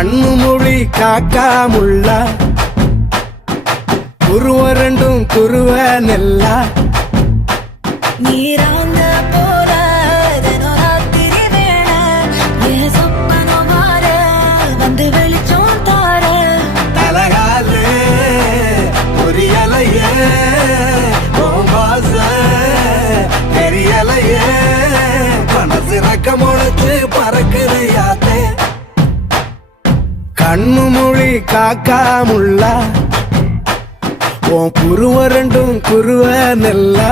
கண்ணு மொழி காக்காமுள்ள குருவ ரெண்டும் குருவ நெல்லா நீராங்க போல தினராத்திரி வேண என் சொப்பனம் மாற வந்து வெளிச்சம் தார தலகாலே பொரியலையே ஓம்பாச தெரியலையே மனசு ரக்க முளைச்சு பறக்குதையாத்தே கண்ணு மொழி காக்காமுள்ள உன் குருவ ரெண்டும் குருவ நெல்லா